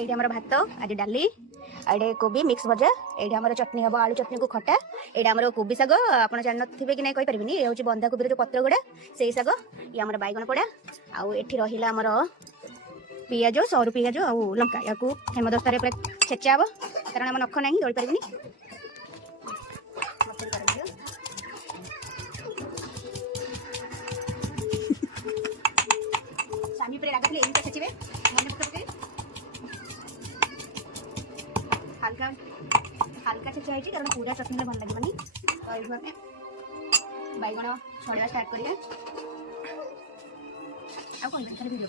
ये आम भात आज डाली आड़े कोबी मिक्स भजा ये आम चटनी हम आलू चटनी को खटा ये आम कोबी शाग आप जानते कि नहीं कहींपारे ये हूँ बंधाकोबी जो पत्र गुड़ा से शाग ये आम बैगन पोड़ा आउ एठी रहिला आमर पियाज सरू पियाज आ लंका या हेमदस्तार पूरा छेचा हम कारण आम नख ना दौड़ पारे स्वामी पूरा राग एमती छेचे हल्का हल्का छेचा है कारण पूरा चटनी भल लगे तो ये आम बैगन छड़ा स्टार्ट करिए वीडियो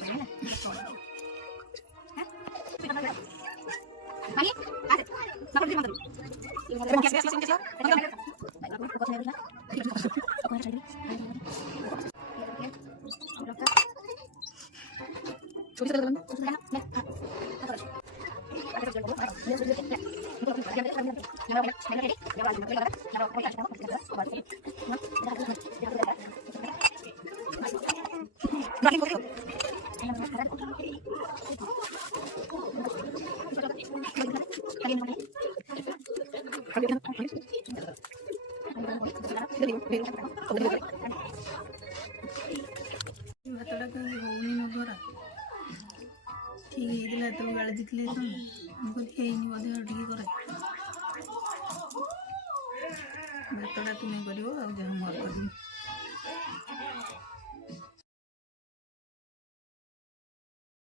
भातटा कहीं होनी मो द्वारा ठीक है तो गाड़ी दिखले तो हमको बोधे